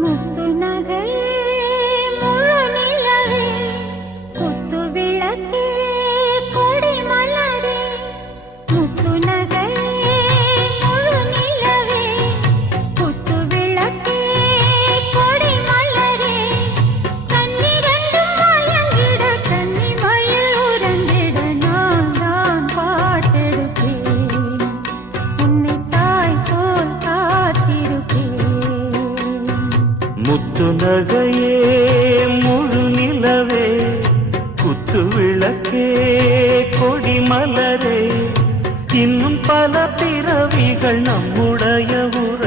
முத்து நகையே முழு நிலவே குத்து விளக்கே கொடி மலரே முத்து நகையே முழு நிலவே குத்து விளக்கே கொடி மலரே கண்ணிரண்டும் மயங்கிட கன்னி மயில் உறங்கிட நான் தான் பாட்டெடுப்பேன் உன்னை தாய் போல் காத்திருப்பேன் முத்து நகையே முழு நிலவே குத்து விளக்கே கொடி மலரே இன்னும் பல பிறவிகள் நம்முடைய உறவு